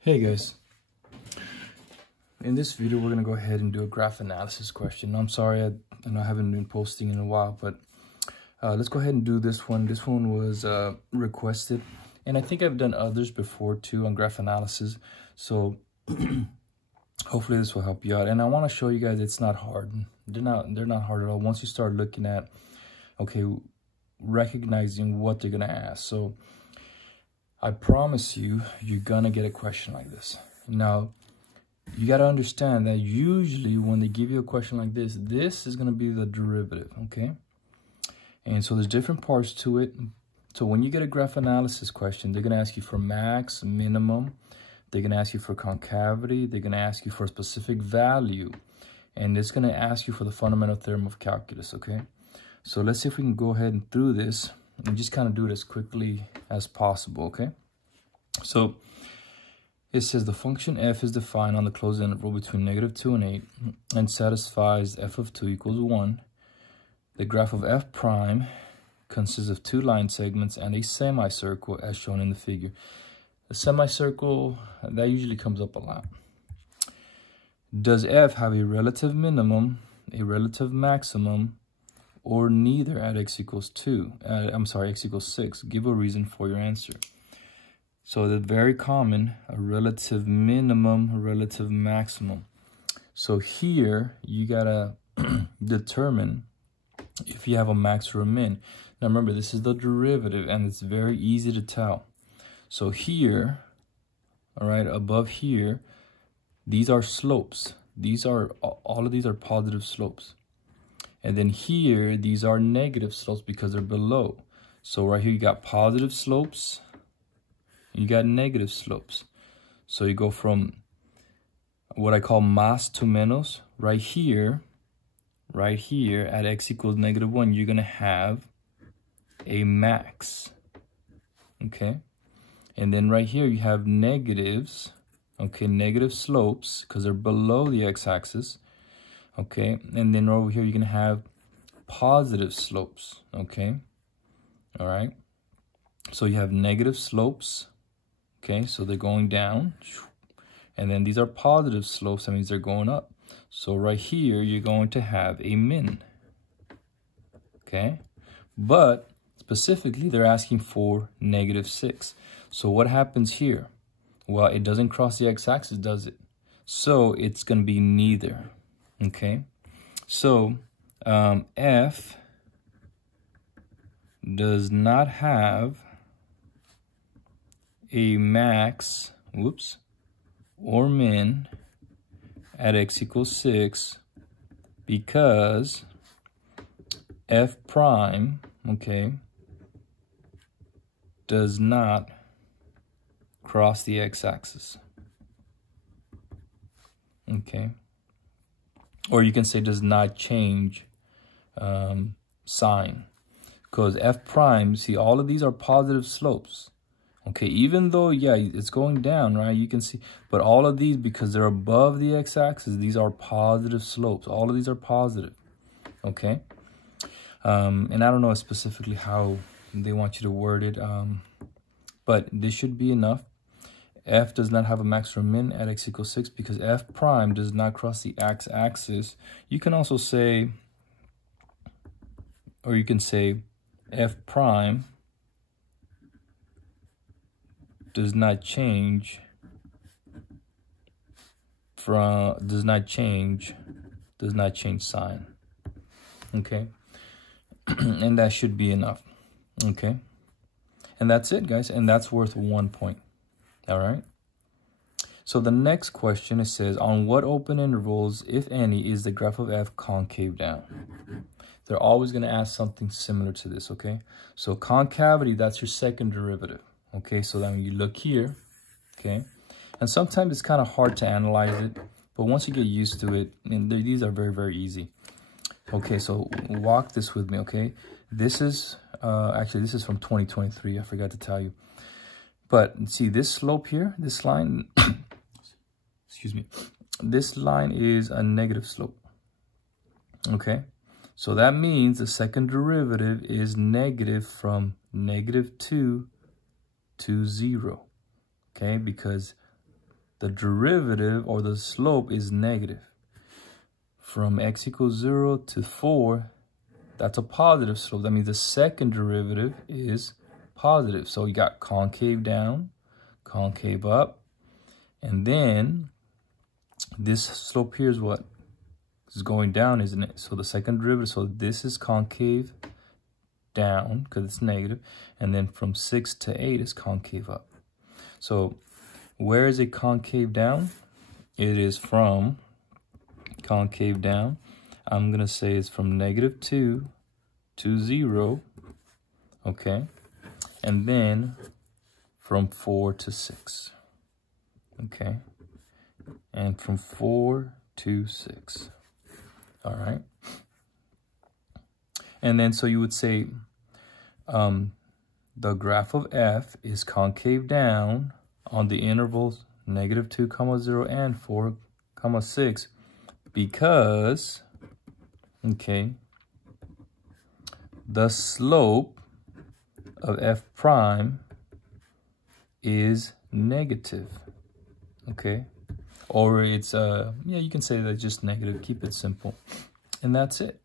Hey guys, in this video we're going to go ahead and do a graph analysis question. I'm sorry, I know I haven't been posting in a while, but let's go ahead and do this one. This one was requested, and I think I've done others before too on graph analysis, so hopefully this will help you out. And I want to show you guys it's not hard. They're not hard at all once you start looking at, okay, recognizing what they're going to ask. So I promise you, you're going to get a question like this. Now, you got to understand that usually when they give you a question like this, this is going to be the derivative, okay? And so there's different parts to it. So when you get a graph analysis question, they're going to ask you for max, minimum. They're going to ask you for concavity. They're going to ask you for a specific value. And it's going to ask you for the fundamental theorem of calculus, okay? So let's see if we can go ahead and through this and just kind of do it as quickly as possible, okay? So it says the function f is defined on the closed interval between -2 and 8 and satisfies f of 2 equals 1. The graph of f prime consists of two line segments and a semicircle as shown in the figure. The semicircle, that usually comes up a lot. Does f have a relative minimum, a relative maximum, or neither at x equals 6? Give a reason for your answer. So they're very common, a relative minimum, a relative maximum. So here you gotta determine if you have a max or a min. Now remember, this is the derivative and it's very easy to tell. So here, all right, above here, these are slopes. All of these are positive slopes. And then here, these are negative slopes because they're below. So right here, you got positive slopes, you got negative slopes. So you go from what I call más to menos. Right here at x equals -1, you're going to have a max, okay? And then right here, you have negatives, okay, negative slopes because they're below the x-axis. Okay, and then over here, you're going to have positive slopes, okay? All right, so you have negative slopes, okay? So they're going down, and then these are positive slopes, that means they're going up. So right here, you're going to have a min, okay? But specifically, they're asking for -6. So what happens here? Well, it doesn't cross the x-axis, does it? So it's going to be neither. Okay, so f does not have a max, or min at x equals 6 because f prime, okay, does not cross the x-axis. Okay. Or you can say does not change sign. Because f prime, see, all of these are positive slopes. Okay, even though, yeah, it's going down, right? You can see, but all of these, because they're above the x-axis, these are positive slopes. All of these are positive, okay? And I don't know specifically how they want you to word it, but this should be enough. F does not have a max or min at x equals 6 because f prime does not cross the x-axis. You can also say, or you can say f prime does not change sign. Okay, and that should be enough. Okay, and that's it, guys, and that's worth 1 point. All right. So the next question, it says, on what open intervals, if any, is the graph of f concave down? They're always going to ask something similar to this, okay? So concavity, that's your second derivative, okay? So then you look here, okay? And sometimes it's kind of hard to analyze it, but once you get used to it, and these are very, very easy. Okay, so walk this with me, okay? This is, actually, this is from 2023. I forgot to tell you. But see this slope here, this line, excuse me, this line is a negative slope, okay? So that means the second derivative is negative from -2 to 0, okay? Because the derivative or the slope is negative. From x equals 0 to 4, that's a positive slope. That means the second derivative is positive. So you got concave down, concave up, and then this slope here is what? It's going down, isn't it? So the second derivative, so this is concave down because it's negative, and then from 6 to 8 is concave up. So where is it concave down? It is from concave down. I'm going to say it's from -2 to 0, okay? And then from 4 to 6, okay? And from 4 to 6, all right? And then so you would say the graph of f is concave down on the intervals -2, 0 and 4, 6, because, okay, the slope of f prime is negative, okay? Or it's, yeah, you can say that's just negative, keep it simple. And that's it.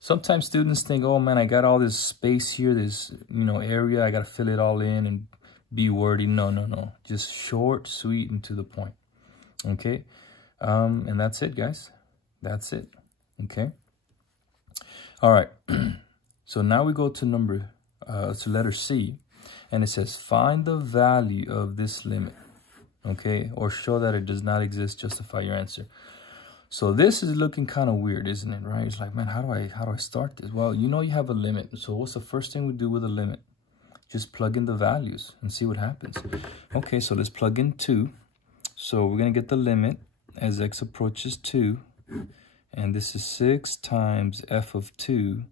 Sometimes students think, oh man, I got all this space here, this, you know, area, I got to fill it all in and be wordy. No, no, no. Just short, sweet, and to the point. Okay? And that's it, guys. That's it. Okay? All right. So now we go to letter C, and it says, find the value of this limit. Okay? Or show that it does not exist, justify your answer. So this is looking kind of weird, isn't it, right? It's like, man, how do I start this? Well, you know you have a limit. So what's the first thing we do with a limit? Just plug in the values and see what happens. Okay, so let's plug in 2. So we're going to get the limit as x approaches 2. And this is 6 times f of 2.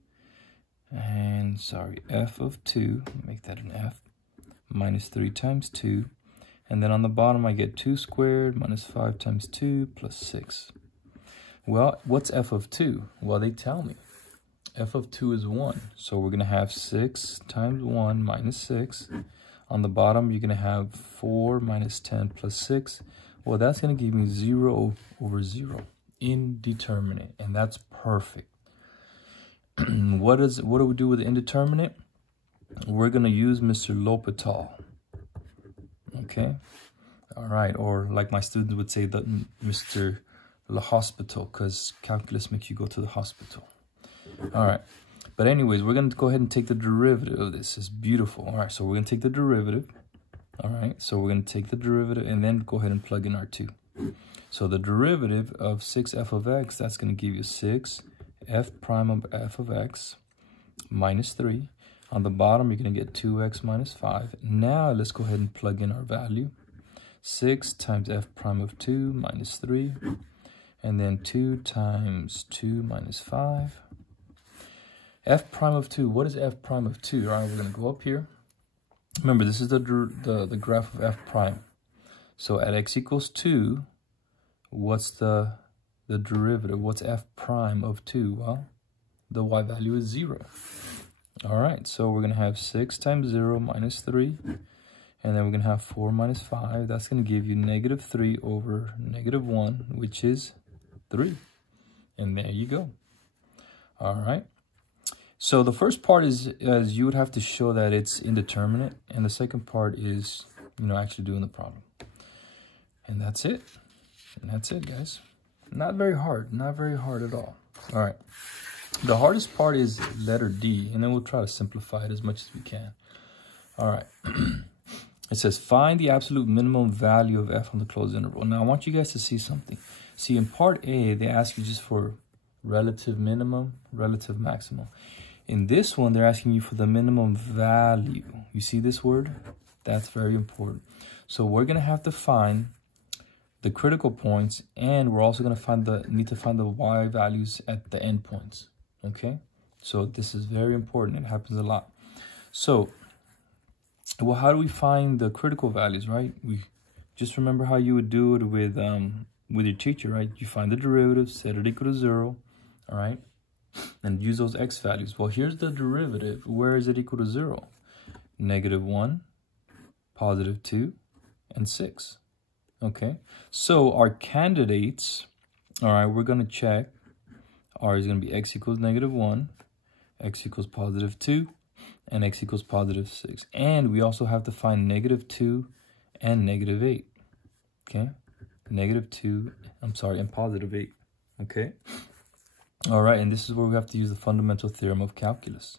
And, sorry, f of 2. Make that an f. Minus 3 times 2. And then on the bottom, I get 2 squared minus 5 times 2 plus 6. Well, what's f of 2? Well, they tell me. F of 2 is 1. So we're going to have 6 times 1 minus 6. On the bottom, you're going to have 4 minus 10 plus 6. Well, that's going to give me 0 over 0. Indeterminate. And that's perfect. What do we do with the indeterminate? We're going to use Mr. L'Hopital. Okay? All right. Or like my students would say, that Mr. Le Hospital, because calculus makes you go to the hospital. All right. But anyways, we're going to go ahead and take the derivative of this. It's beautiful. All right. So we're going to take the derivative. All right. So we're going to take the derivative and then go ahead and plug in our 2. So the derivative of 6f of x, that's going to give you 6 f prime of f of x minus 3. On the bottom, you're going to get 2x minus 5. Now let's go ahead and plug in our value. 6 times f prime of 2 minus 3. And then 2 times 2 minus 5. F prime of 2. What is f prime of 2? All right, we're going to go up here. Remember, this is the graph of f prime. So at x equals 2, what's the derivative? What's f prime of 2? Well, the y value is 0. All right, so we're going to have 6 times 0 minus 3. And then we're going to have 4 minus 5. That's going to give you -3 over -1, which is 3. And there you go. All right. So the first part is you would have to show that it's indeterminate. And the second part is, you know, actually doing the problem. And that's it. And that's it, guys. Not very hard. Not very hard at all. All right. The hardest part is letter D. And then we'll try to simplify it as much as we can. All right. It says, find the absolute minimum value of f on the closed interval. Now, I want you guys to see something. See, in part A, they ask you just for relative minimum, relative maximum. In this one, they're asking you for the minimum value. You see this word? That's very important. So we're going to have to find the critical points, and we're also going to need to find the y values at the endpoints. Okay? So this is very important. It happens a lot. So, well, how do we find the critical values, right? We just remember how you would do it with your teacher, right? You find the derivative, set it equal to 0, all right? And use those x values. Well, here's the derivative. Where is it equal to 0? -1, +2, and 6. Okay, so our candidates, all right, we're going to check. R is going to be x equals -1, x equals +2, and x equals +6. And we also have to find -2 and -8. Okay, -2, and +8. Okay, all right, and this is where we have to use the fundamental theorem of calculus.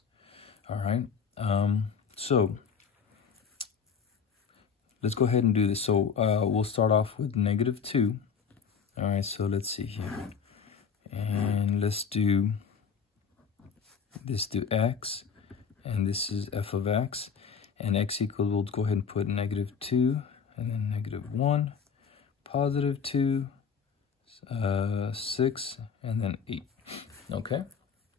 All right, so let's go ahead and do this. So we'll start off with -2. All right, so let's see here. And let's do x, and this is f of x, and x equals, we'll go ahead and put -2, and then -1, +2, 6, and then 8. Okay,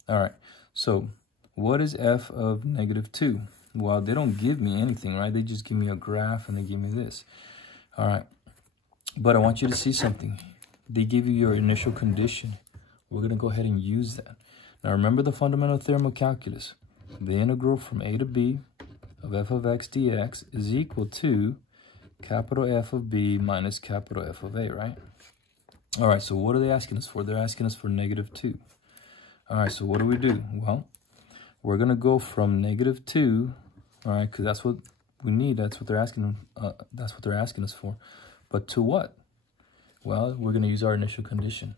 all right, so what is f of -2? Well, they don't give me anything, right? They just give me a graph and they give me this. All right, but I want you to see something. They give you your initial condition. We're going to go ahead and use that. Now, remember the fundamental theorem of calculus. The integral from a to b of f of x dx is equal to capital F of b minus capital F of a, right? All right, so what are they asking us for? They're asking us for -2. All right, so what do? Well, we're going to go from -2, all right, because that's what we need. That's what they're asking. That's what they're asking us for. But to what? Well, we're going to use our initial condition.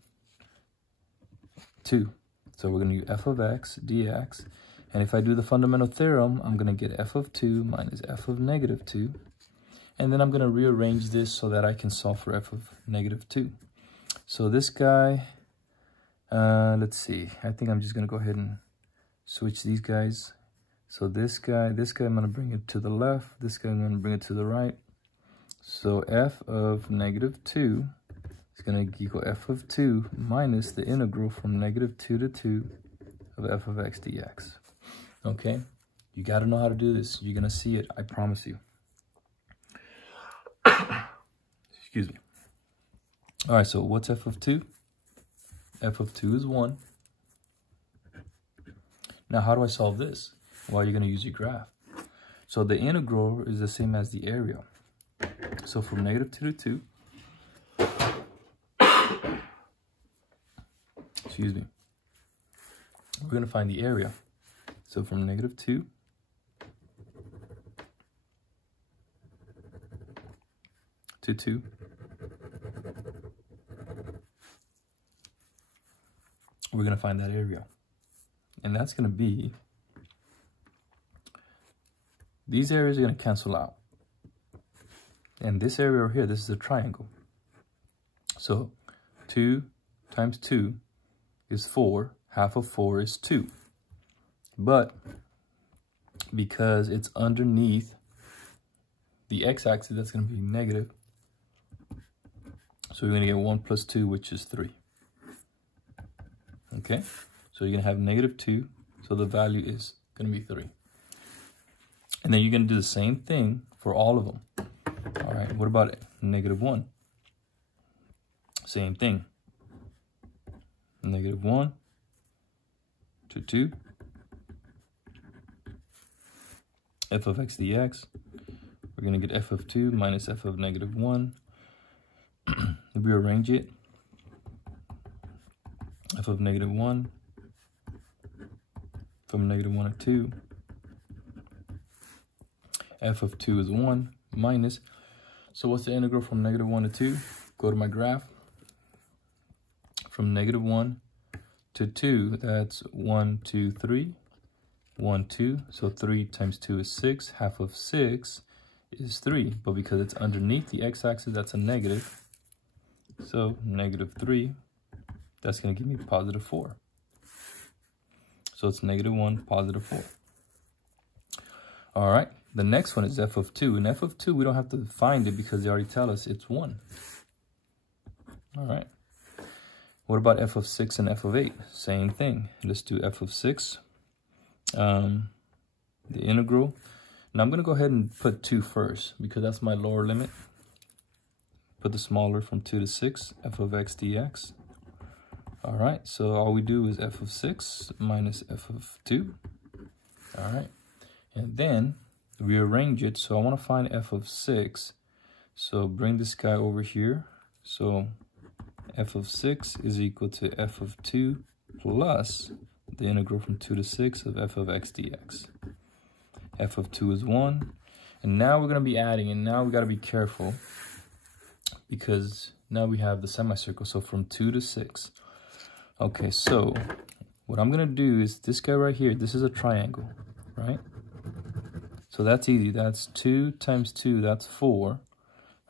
2. So we're going to use f of x dx. And if I do the fundamental theorem, I'm going to get f of 2 minus f of -2. And then I'm going to rearrange this so that I can solve for f of -2. So this guy, let's see. I think I'm just going to go ahead and switch these guys. So this guy, I'm going to bring it to the left. This guy, I'm going to bring it to the right. So f of -2 is going to equal f of 2 minus the integral from -2 to 2 of f of x dx. Okay, you got to know how to do this. You're going to see it, I promise you. Excuse me. All right, so what's f of 2? F of 2 is 1. Now, how do I solve this? Well, you're going to use your graph. So the integral is the same as the area. So from -2 to 2, excuse me, we're going to find the area. So from -2 to 2, we're going to find that area. And that's going to be, these areas are going to cancel out. And this area over here, this is a triangle. So 2 times 2 is 4. Half of 4 is 2. But because it's underneath the x-axis, that's going to be negative. So we're going to get 1 plus 2, which is 3. Okay? So you're going to have -2. So the value is going to be 3. And then you're going to do the same thing for all of them. All right, what about it? -1? Same thing. -1 to 2. F of x dx. We're going to get f of 2 minus f of -1. Rearrange it. F of -1 from -1 to 2. F of 2 is 1 minus. So what's the integral from -1 to 2? Go to my graph. From -1 to 2, that's 1, 2, 3. 1, 2. So 3 times 2 is 6. Half of 6 is 3. But because it's underneath the x-axis, that's a negative. So -3. That's going to give me +4. So it's -1, +4. All right. The next one is f of 2. And f of 2, we don't have to find it because they already tell us it's 1. All right. What about f of 6 and f of 8? Same thing. Let's do f of 6. The integral. Now I'm going to go ahead and put 2 first because that's my lower limit. Put the smaller from 2 to 6, f of x dx. All right, so all we do is f of 6 minus f of 2. All right, and then rearrange it. So I want to find f of 6. So bring this guy over here. So f of 6 is equal to f of 2 plus the integral from 2 to 6 of f of x dx. F of 2 is 1. And now we're going to be adding, and now we got to be careful because now we have the semicircle. So from 2 to 6. Okay, so what I'm going to do is this guy right here, this is a triangle, right? So that's easy. That's 2 times 2, that's 4.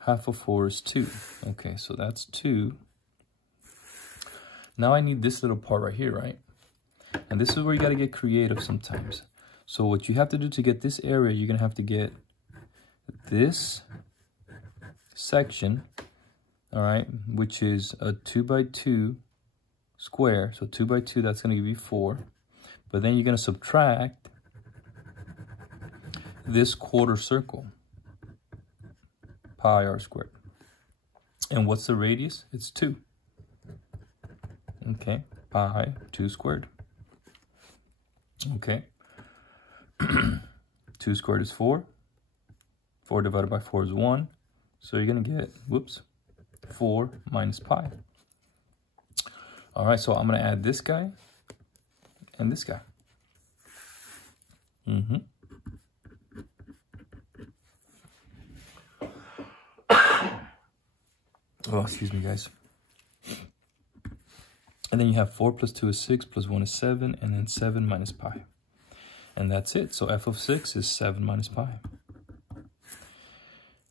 Half of 4 is 2. Okay, so that's 2. Now I need this little part right here, right? And this is where you got to get creative sometimes. So what you have to do to get this area, you're going to have to get this section, all right, which is a 2 by 2 square. So 2 by 2, that's going to give you 4. But then you're going to subtract this quarter circle, pi r squared. And what's the radius? It's 2. Okay, pi 2 squared. Okay. 2 squared is 4. 4 divided by 4 is 1. So you're going to get, whoops, 4 minus pi. All right, so I'm going to add this guy and this guy. Oh, excuse me, guys. And then you have 4 plus 2 is 6, plus 1 is 7, and then 7 minus pi. And that's it. So f of 6 is 7 minus pi.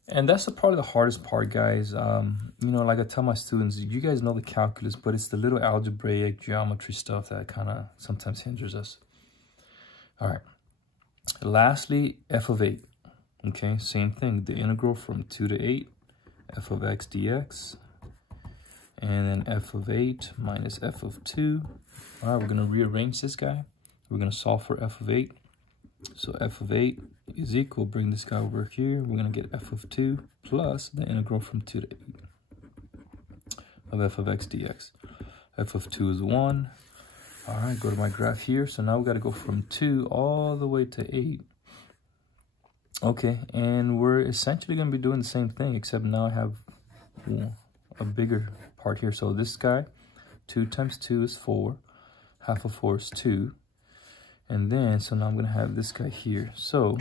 And that's probably the hardest part, guys. You know, like I tell my students, you guys know the calculus, but it's the little algebraic geometry stuff that kind of sometimes hinders us. All right. Lastly, f of 8. Okay, same thing. The integral from 2 to 8, f of x dx. And then f of 8 minus f of 2. All right, we're going to rearrange this guy. We're going to solve for f of 8. So f of 8 is equal, bring this guy over here. We're going to get f of 2 plus the integral from 2 to 8 of f of x dx. F of 2 is 1. All right, go to my graph here. So now we got to go from 2 all the way to 8. Okay, and we're essentially going to be doing the same thing, except now I have a bigger part here. So this guy, 2 times 2 is 4. Half of 4 is 2. And then, so now I'm going to have this guy here. So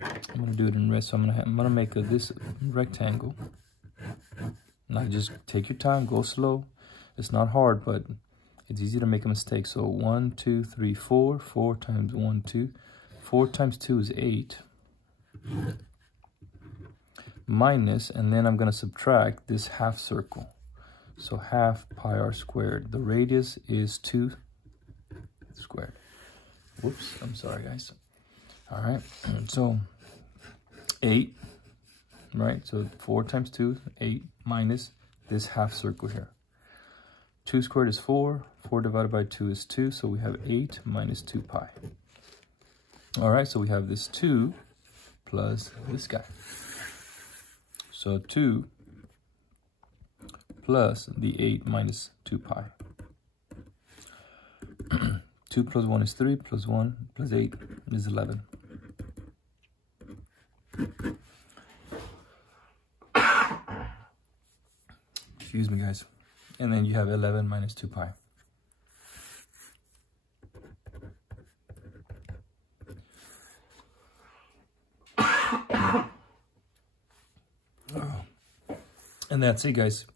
I'm going to do it in red. So I'm going to make this rectangle. Now just take your time, go slow. It's not hard, but it's easy to make a mistake. So 1, 2, 3, 4. 4 times 1, 2. 4 times 2 is 8. Minus, and then I'm going to subtract this half circle. So half pi r squared. The radius is 2 squared. Whoops, I'm sorry, guys. All right, so 8, right? So 4 times 2, 8, minus this half circle here. 2 squared is 4. 4 divided by 2 is 2. So we have 8 minus 2 pi. All right, so we have this 2 plus this guy. So 2 plus the 8 minus 2 pi. 2 plus 1 is 3, plus 1 plus 8 is 11. Excuse me, guys. And then you have 11 minus 2 pi. And that's it, guys.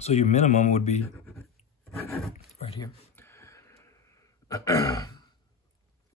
So your minimum would be right here.